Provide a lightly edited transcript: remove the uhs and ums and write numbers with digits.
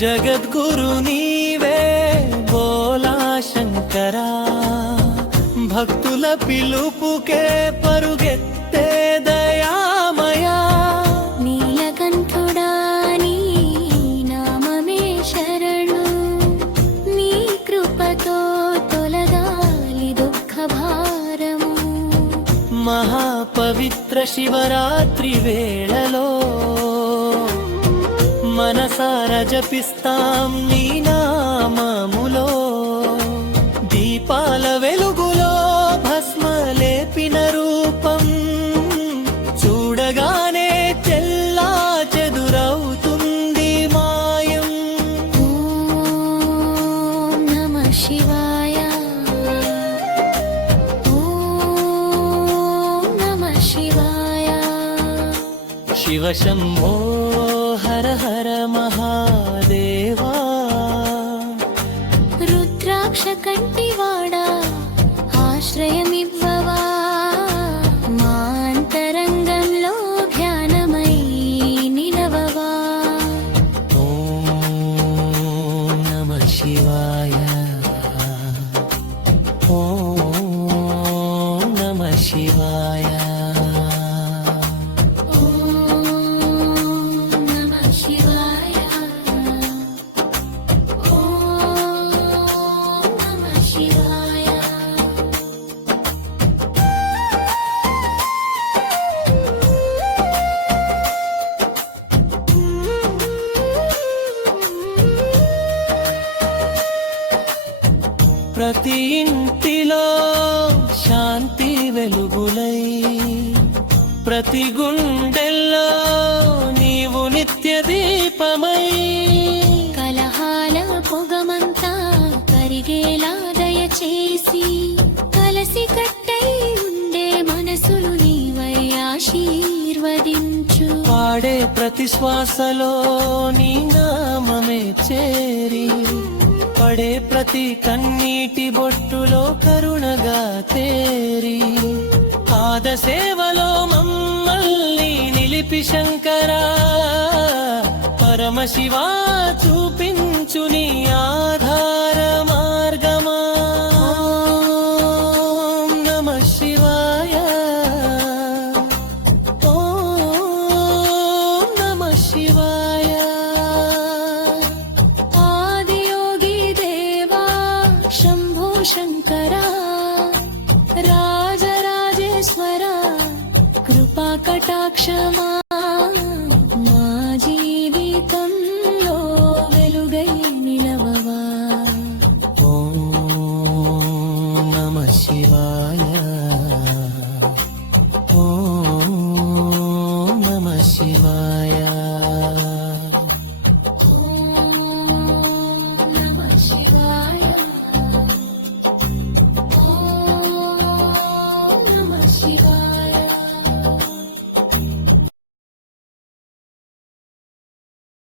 జగద్గురు నీవే బోలా శంకరా, భక్తుల పిలుపుకే పరుగెత్తే దయామయా. నీలకంఠుడా నీ నామమే శరణు, నీ కృపతో తొలగాలి దుఃఖ భారము. మహాపవిత్ర శివరాత్రి వేళలో మనసార జపిస్తాం నీ నామములో. దీపాల వెలుగులో భస్మలేపిన రూపం చూడగానే చెల్లా చెదురవుతుంది మాయం. ఓం నమః శివాయ, ఓం నమః శివాయ. శివ శంభో హర హర మహాదేవా. రుద్రాక్ష కంటివాడా ఆశ్రయమివ్వవా, మా అంతరంగంలో ధ్యానమై నిలవవా. ఓం నమః శివాయ, ఓం నమః శివాయ. ప్రతి ఇంటిలో శాంతి వెలుగులై, ప్రతి గుండెల్లో నీవు నిత్య దీపమై. కలహాల పొగమంతా కరిగేలా దయచేసి, కలసి కట్టై ఉండే మనసులు నీవై ఆశీర్వదించు. పాడే ప్రతి శ్వాసలో నీ నామమే చేరి, పడే ప్రతి కన్నీటి బొట్టులో కరుణగా తేరి. పాద సేవలో మమ్మల్ని నిలిపి శంకరా, పరమశివా చూపించు నీ ఆధార మార్గమా. ఓం నమః శివాయ, ఓం నమః శివాయ. శంభో శంకరా, రాజరాజేశ్వర, కృపా కటాక్షమా.